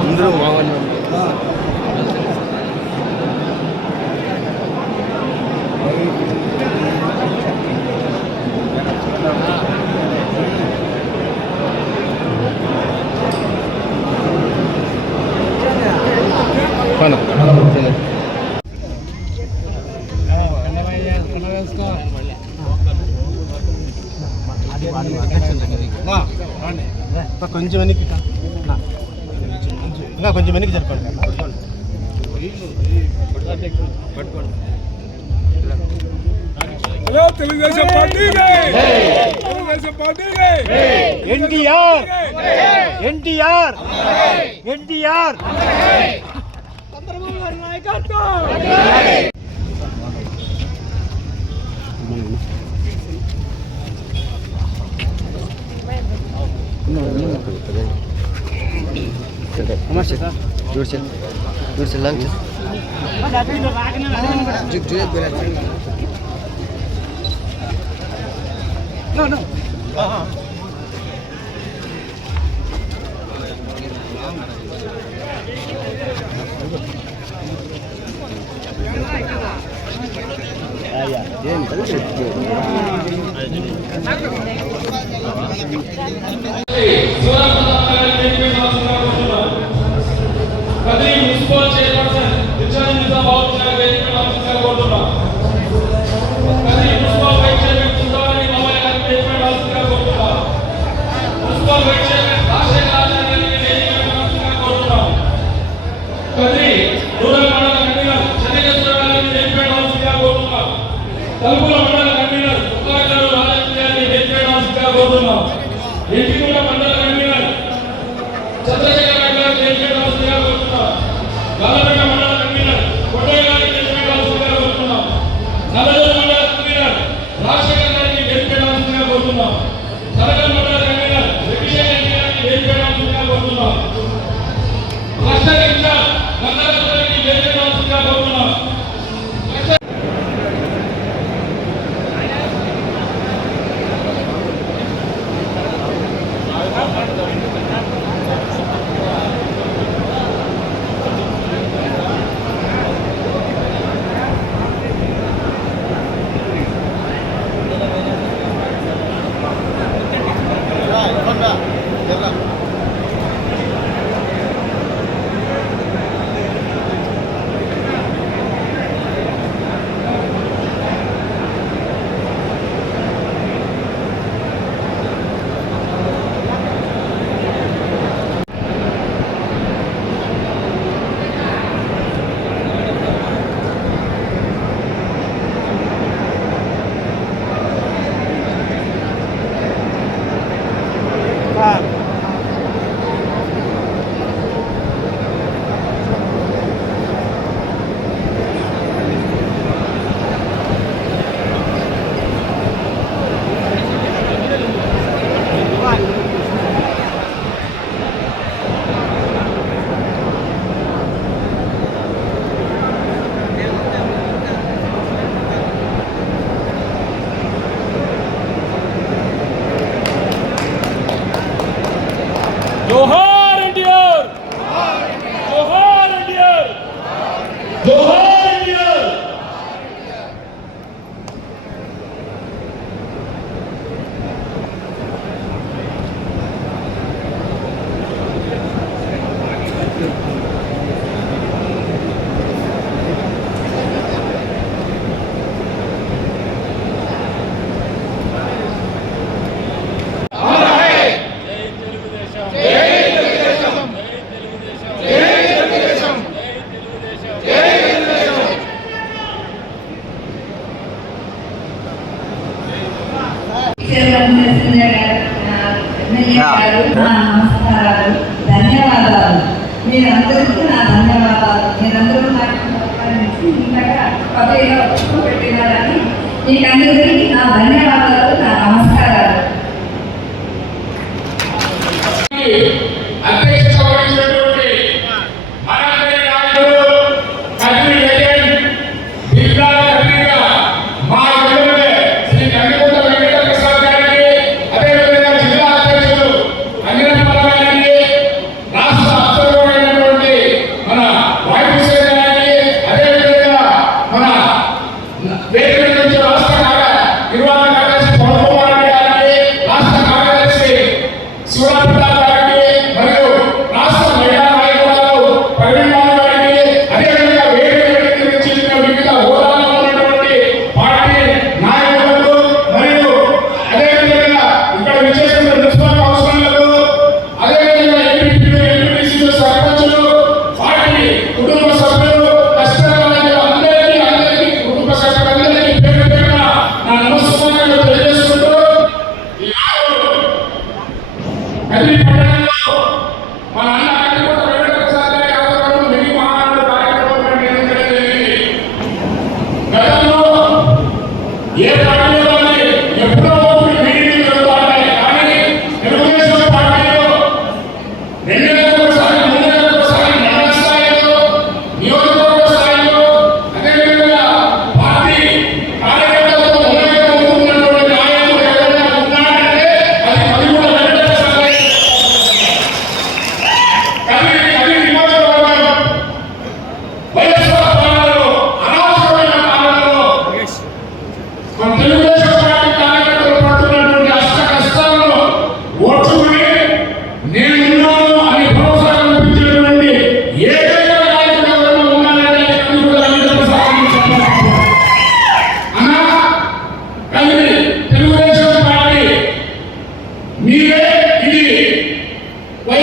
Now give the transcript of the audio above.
అందరూ బాగున్నాం పైన కొంచెం hello Telugu Desam party Telugu Desam party NTR NTR NTR Chandrababu గారి నాయకత్వం Amar çek. Dur çek. Dur çek lan çek. Jig jig bila. No no. Uh-huh. Yeah, yeah. మీకు అందరికీ ధన్యవాదాలు